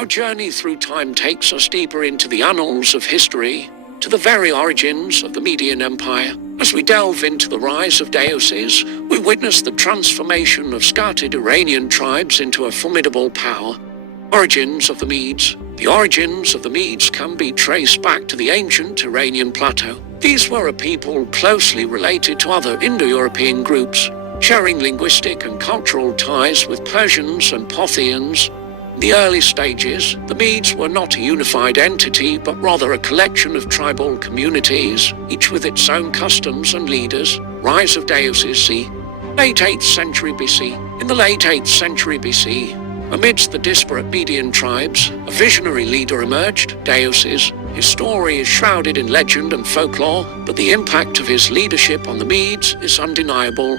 Our journey through time takes us deeper into the annals of history, to the very origins of the Median Empire. As we delve into the rise of Deioces, we witness the transformation of scattered Iranian tribes into a formidable power. Origins of the Medes. The origins of the Medes can be traced back to the ancient Iranian plateau. These were a people closely related to other Indo-European groups, sharing linguistic and cultural ties with Persians and Parthians. In the early stages, the Medes were not a unified entity, but rather a collection of tribal communities, each with its own customs and leaders. Rise of Deioces c. Late 8th century BC. In the late 8th century BC, amidst the disparate Median tribes, a visionary leader emerged, Deioces. His story is shrouded in legend and folklore, but the impact of his leadership on the Medes is undeniable.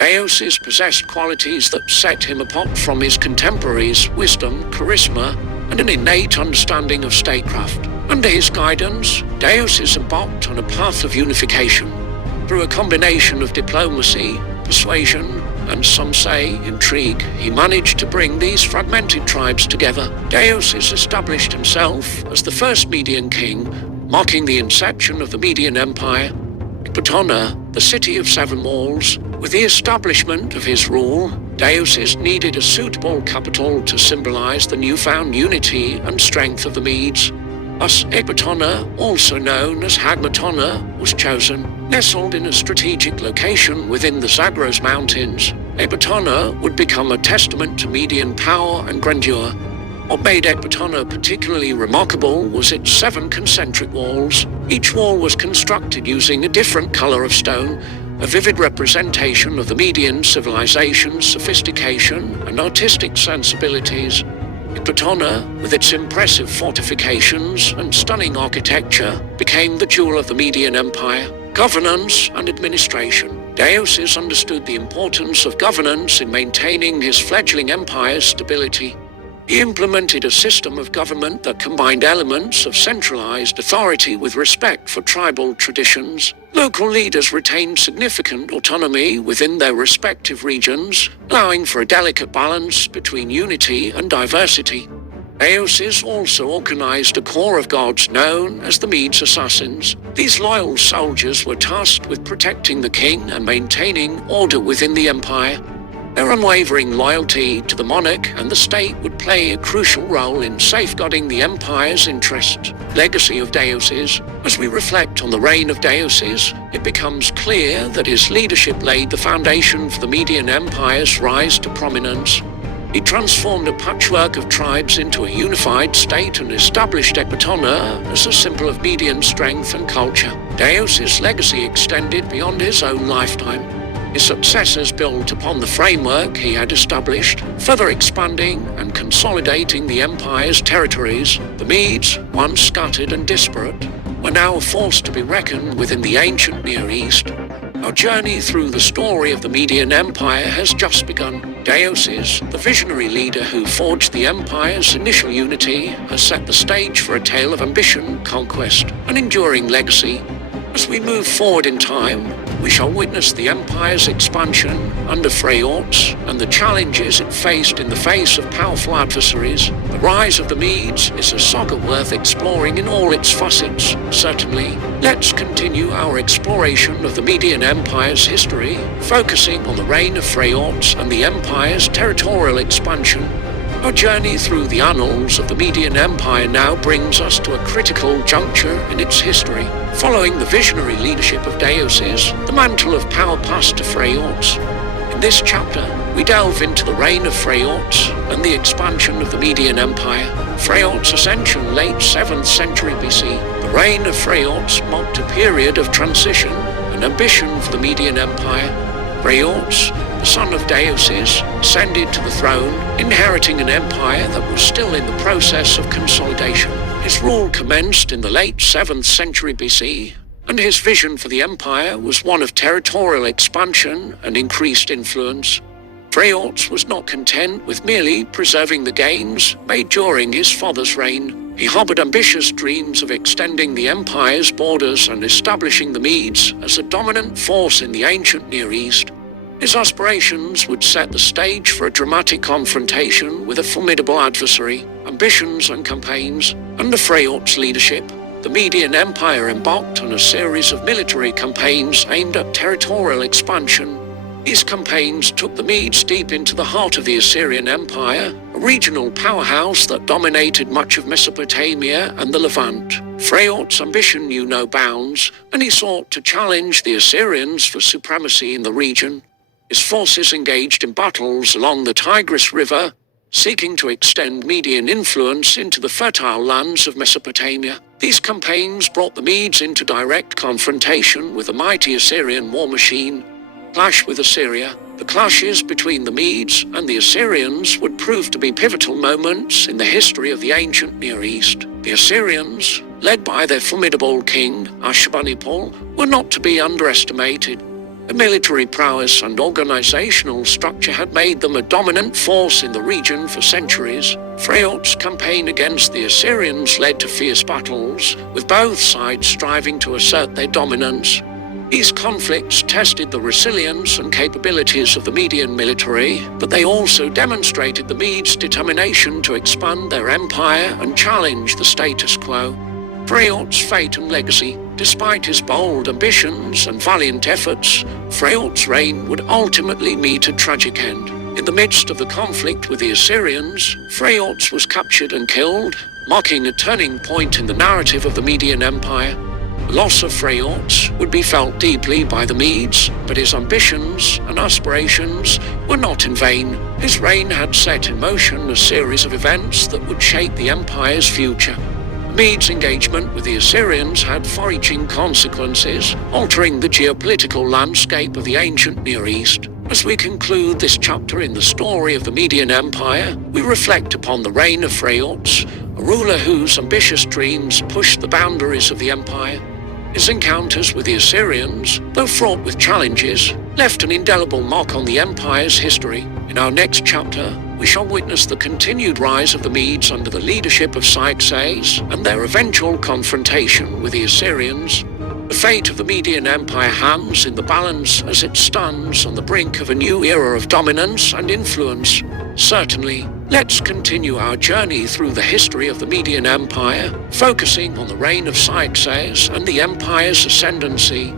Deioces possessed qualities that set him apart from his contemporaries: wisdom, charisma, and an innate understanding of statecraft. Under his guidance, Deioces embarked on a path of unification. Through a combination of diplomacy, persuasion, and some say intrigue, he managed to bring these fragmented tribes together. Deioces established himself as the first Median king, marking the inception of the Median Empire. Ecbatana, the city of seven walls. With the establishment of his rule, Deioces needed a suitable capital to symbolize the newfound unity and strength of the Medes. Thus, Ecbatana, also known as Ecbatana, was chosen. Nestled in a strategic location within the Zagros Mountains, Ecbatana would become a testament to Median power and grandeur. What made Ecbatana particularly remarkable was its 7 concentric walls. Each wall was constructed using a different color of stone, a vivid representation of the Median civilization's sophistication and artistic sensibilities. Ecbatana, with its impressive fortifications and stunning architecture, became the jewel of the Median Empire. Governance and administration. Deioces understood the importance of governance in maintaining his fledgling empire's stability. He implemented a system of government that combined elements of centralized authority with respect for tribal traditions. Local leaders retained significant autonomy within their respective regions, allowing for a delicate balance between unity and diversity. Deioces also organized a corps of guards known as the Medes Assassins. These loyal soldiers were tasked with protecting the king and maintaining order within the empire. Their unwavering loyalty to the monarch and the state would play a crucial role in safeguarding the empire's interests. Legacy of Deioces. As we reflect on the reign of Deioces, it becomes clear that his leadership laid the foundation for the Median Empire's rise to prominence. He transformed a patchwork of tribes into a unified state and established Ecbatana as a symbol of Median strength and culture. Deioces' legacy extended beyond his own lifetime. His successors built upon the framework he had established, further expanding and consolidating the empire's territories. The Medes, once scattered and disparate, were now a force to be reckoned with in the ancient Near East. Our journey through the story of the Median Empire has just begun. Deioces, the visionary leader who forged the empire's initial unity, has set the stage for a tale of ambition, conquest, and enduring legacy. As we move forward in time, we shall witness the empire's expansion under Phraortes and the challenges it faced in the face of powerful adversaries. The rise of the Medes is a saga worth exploring in all its facets. Certainly, let's continue our exploration of the Median Empire's history, focusing on the reign of Phraortes and the empire's territorial expansion. Our journey through the annals of the Median Empire now brings us to a critical juncture in its history. Following the visionary leadership of Deioces, the mantle of power passed to Phraortes. In this chapter, we delve into the reign of Phraortes and the expansion of the Median Empire. Phraortes' ascension, late 7th century BC. The reign of Phraortes marked a period of transition and ambition for the Median Empire. Phraortes, the son of Deioces, ascended to the throne, inheriting an empire that was still in the process of consolidation. His rule commenced in the late 7th century BC, and his vision for the empire was one of territorial expansion and increased influence. Phraortes was not content with merely preserving the gains made during his father's reign. He harbored ambitious dreams of extending the empire's borders and establishing the Medes as a dominant force in the ancient Near East. His aspirations would set the stage for a dramatic confrontation with a formidable adversary. ambitions and campaigns. Under Phraortes' leadership, the Median Empire embarked on a series of military campaigns aimed at territorial expansion. These campaigns took the Medes deep into the heart of the Assyrian Empire, a regional powerhouse that dominated much of Mesopotamia and the Levant. Phraortes' ambition knew no bounds, and he sought to challenge the Assyrians for supremacy in the region. His forces engaged in battles along the Tigris River, seeking to extend Median influence into the fertile lands of Mesopotamia. These campaigns brought the Medes into direct confrontation with the mighty Assyrian war machine. Clash with Assyria. The clashes between the Medes and the Assyrians would prove to be pivotal moments in the history of the ancient Near East. The Assyrians, led by their formidable king, Ashurbanipal, were not to be underestimated. Their military prowess and organizational structure had made them a dominant force in the region for centuries. Phraortes' campaign against the Assyrians led to fierce battles, with both sides striving to assert their dominance. These conflicts tested the resilience and capabilities of the Median military, but they also demonstrated the Medes' determination to expand their empire and challenge the status quo. Phraortes' fate and legacy. Despite his bold ambitions and valiant efforts, Phraortes' reign would ultimately meet a tragic end. In the midst of the conflict with the Assyrians, Phraortes was captured and killed, marking a turning point in the narrative of the Median Empire. The loss of Phraortes would be felt deeply by the Medes, but his ambitions and aspirations were not in vain. His reign had set in motion a series of events that would shape the empire's future. Medes' engagement with the Assyrians had far-reaching consequences, altering the geopolitical landscape of the ancient Near East. As we conclude this chapter in the story of the Median Empire, we reflect upon the reign of Phraortes, a ruler whose ambitious dreams pushed the boundaries of the empire. His encounters with the Assyrians, though fraught with challenges, left an indelible mark on the empire's history. In our next chapter, we shall witness the continued rise of the Medes under the leadership of Xerxes and their eventual confrontation with the Assyrians. The fate of the Median Empire hangs in the balance as it stands on the brink of a new era of dominance and influence. Certainly, let's continue our journey through the history of the Median Empire, focusing on the reign of Xerxes and the empire's ascendancy.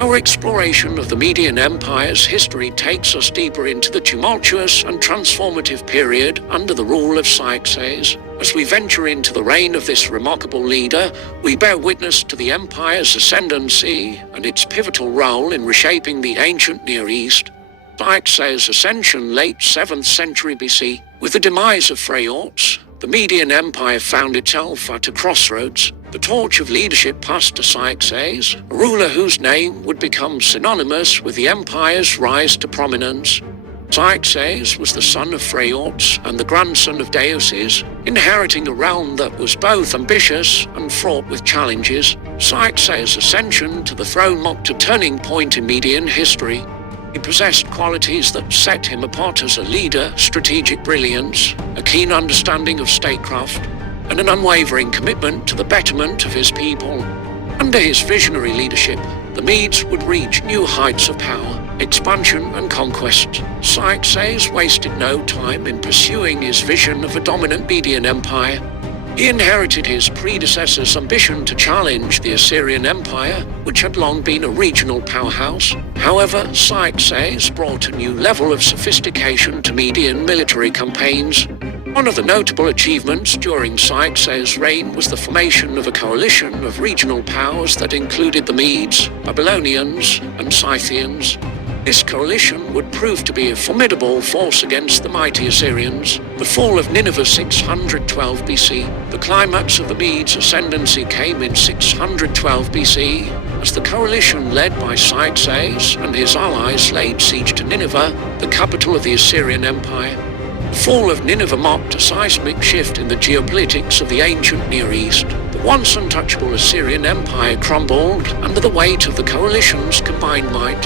Our exploration of the Median Empire's history takes us deeper into the tumultuous and transformative period under the rule of Xerxes. As we venture into the reign of this remarkable leader, we bear witness to the empire's ascendancy and its pivotal role in reshaping the ancient Near East. Xerxes' ascension late 7th century BC. With the demise of Phraortes, the Median Empire found itself at a crossroads. The torch of leadership passed to Xerxes, a ruler whose name would become synonymous with the empire's rise to prominence. Xerxes was the son of Phraortes and the grandson of Deioces, inheriting a realm that was both ambitious and fraught with challenges. Xerxes' ascension to the throne marked a turning point in Median history. He possessed qualities that set him apart as a leader: strategic brilliance, a keen understanding of statecraft, and an unwavering commitment to the betterment of his people. Under his visionary leadership, the Medes would reach new heights of power, expansion, and conquest. Xerxes wasted no time in pursuing his vision of a dominant Median Empire. He inherited his predecessor's ambition to challenge the Assyrian Empire, which had long been a regional powerhouse. However, Xerxes brought a new level of sophistication to Median military campaigns. One of the notable achievements during Xerxes' reign was the formation of a coalition of regional powers that included the Medes, Babylonians, and Scythians. This coalition would prove to be a formidable force against the mighty Assyrians. The fall of Nineveh 612 BC. The climax of the Medes' ascendancy came in 612 BC, as the coalition led by Xerxes and his allies laid siege to Nineveh, the capital of the Assyrian Empire. The fall of Nineveh marked a seismic shift in the geopolitics of the ancient Near East. The once untouchable Assyrian Empire crumbled under the weight of the coalition's combined might.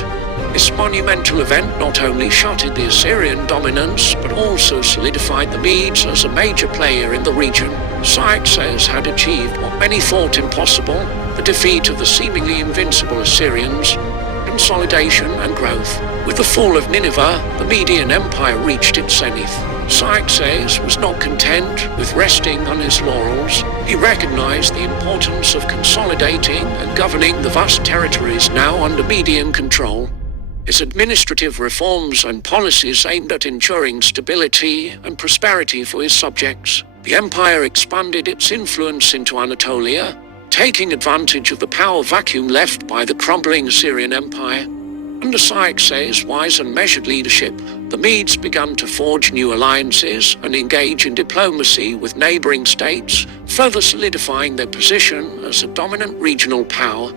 This monumental event not only shattered the Assyrian dominance, but also solidified the Medes as a major player in the region. Xerxes had achieved what many thought impossible: the defeat of the seemingly invincible Assyrians. consolidation and growth. With the fall of Nineveh, the Median Empire reached its zenith. Xerxes was not content with resting on his laurels. He recognized the importance of consolidating and governing the vast territories now under Median control. His administrative reforms and policies aimed at ensuring stability and prosperity for his subjects. The empire expanded its influence into Anatolia, taking advantage of the power vacuum left by the crumbling Assyrian Empire. Under Xerxes' wise and measured leadership, the Medes began to forge new alliances and engage in diplomacy with neighboring states, further solidifying their position as a dominant regional power.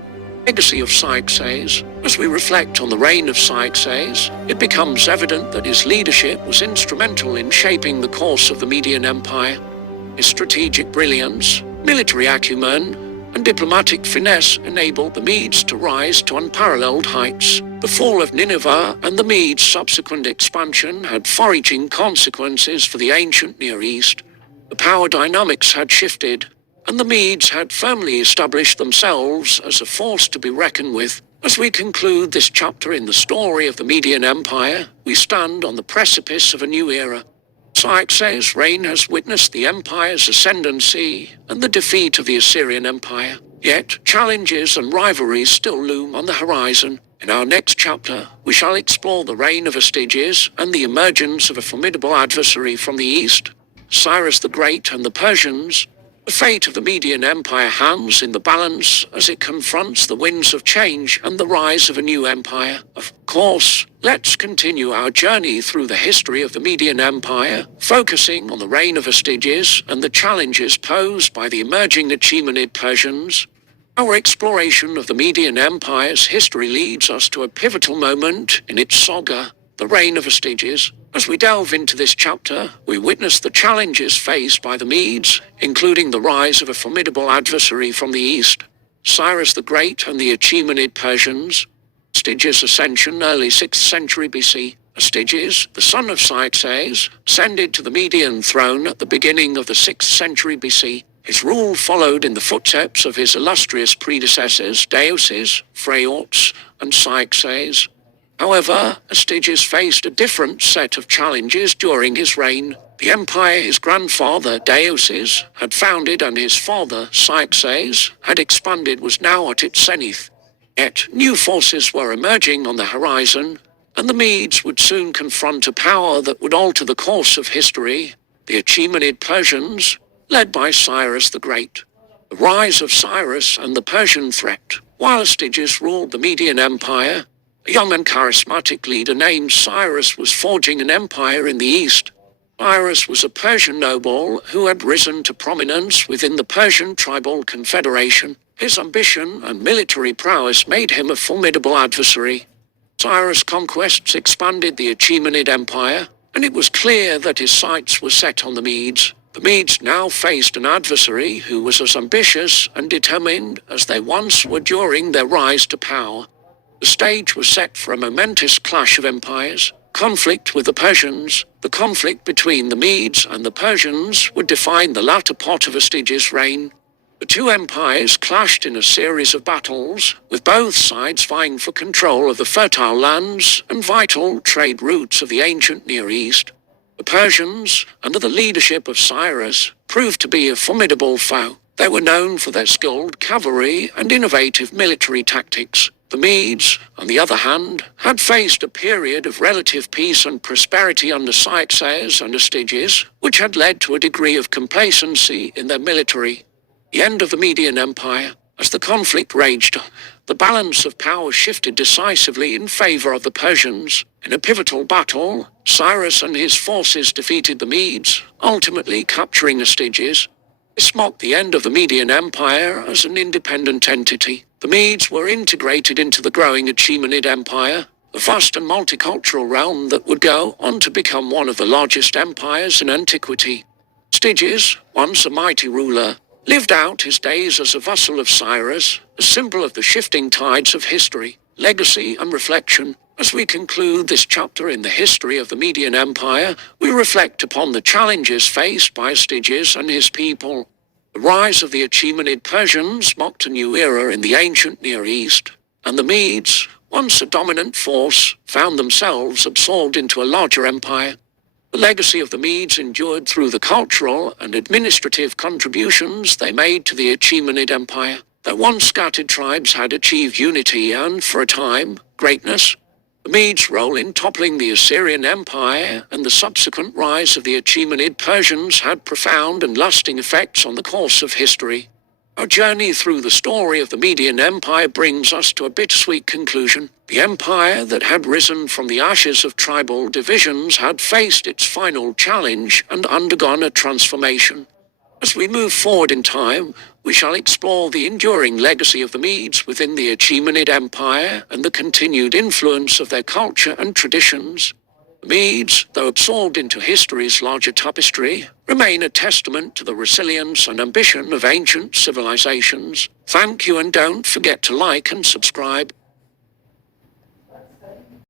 Legacy of Xerxes. As we reflect on the reign of Xerxes, it becomes evident that his leadership was instrumental in shaping the course of the Median Empire. His strategic brilliance, military acumen, and diplomatic finesse enabled the Medes to rise to unparalleled heights. The fall of Nineveh and the Medes' subsequent expansion had far-reaching consequences for the ancient Near East. The power dynamics had shifted, and the Medes had firmly established themselves as a force to be reckoned with. As we conclude this chapter in the story of the Median Empire, we stand on the precipice of a new era. Xerxes' reign has witnessed the empire's ascendancy and the defeat of the Assyrian Empire. Yet, challenges and rivalries still loom on the horizon. In our next chapter, we shall explore the reign of Astyages and the emergence of a formidable adversary from the east, Cyrus the Great and the Persians. The fate of the Median Empire hangs in the balance as it confronts the winds of change and the rise of a new empire. Of course, let's continue our journey through the history of the Median Empire, focusing on the reign of Astyages and the challenges posed by the emerging Achaemenid Persians. Our exploration of the Median Empire's history leads us to a pivotal moment in its saga, the reign of Astyages. As we delve into this chapter, we witness the challenges faced by the Medes, including the rise of a formidable adversary from the east, Cyrus the Great and the Achaemenid Persians. Astyages' ascension, early 6th century BC. Astyages, the son of Xerxes, ascended to the Median throne at the beginning of the 6th century BC. His rule followed in the footsteps of his illustrious predecessors, Deioces, Phraortes, and Xerxes. However, Astyages faced a different set of challenges during his reign. The empire his grandfather, Deioces, had founded and his father, Xerxes, had expanded was now at its zenith. Yet, new forces were emerging on the horizon, and the Medes would soon confront a power that would alter the course of history, the Achaemenid Persians, led by Cyrus the Great. The rise of Cyrus and the Persian threat. While Astyages ruled the Median Empire, a young and charismatic leader named Cyrus was forging an empire in the east. Cyrus was a Persian noble who had risen to prominence within the Persian tribal confederation. His ambition and military prowess made him a formidable adversary. Cyrus' conquests expanded the Achaemenid Empire, and it was clear that his sights were set on the Medes. The Medes now faced an adversary who was as ambitious and determined as they once were during their rise to power. The stage was set for a momentous clash of empires. Conflict with the Persians. The conflict between the Medes and the Persians would define the latter part of Astyages' reign. The two empires clashed in a series of battles, with both sides vying for control of the fertile lands and vital trade routes of the ancient Near East. The Persians, under the leadership of Cyrus, proved to be a formidable foe. They were known for their skilled cavalry and innovative military tactics. The Medes, on the other hand, had faced a period of relative peace and prosperity under Xerxes and Astyages, which had led to a degree of complacency in their military. The end of the Median Empire. As the conflict raged, the balance of power shifted decisively in favor of the Persians. In a pivotal battle, Cyrus and his forces defeated the Medes, ultimately capturing Astyages. This marked the end of the Median Empire as an independent entity. The Medes were integrated into the growing Achaemenid Empire, a vast and multicultural realm that would go on to become one of the largest empires in antiquity. Astyages, once a mighty ruler, lived out his days as a vassal of Cyrus, a symbol of the shifting tides of history, legacy and reflection. As we conclude this chapter in the history of the Median Empire, we reflect upon the challenges faced by Astyages and his people. The rise of the Achaemenid Persians marked a new era in the ancient Near East, and the Medes, once a dominant force, found themselves absorbed into a larger empire. The legacy of the Medes endured through the cultural and administrative contributions they made to the Achaemenid Empire. Their once scattered tribes had achieved unity and, for a time, greatness. The Medes' role in toppling the Assyrian Empire and the subsequent rise of the Achaemenid Persians had profound and lasting effects on the course of history. Our journey through the story of the Median Empire brings us to a bittersweet conclusion. The empire that had risen from the ashes of tribal divisions had faced its final challenge and undergone a transformation. As we move forward in time, we shall explore the enduring legacy of the Medes within the Achaemenid Empire and the continued influence of their culture and traditions. The Medes, though absorbed into history's larger tapestry, remain a testament to the resilience and ambition of ancient civilizations. Thank you, and don't forget to like and subscribe.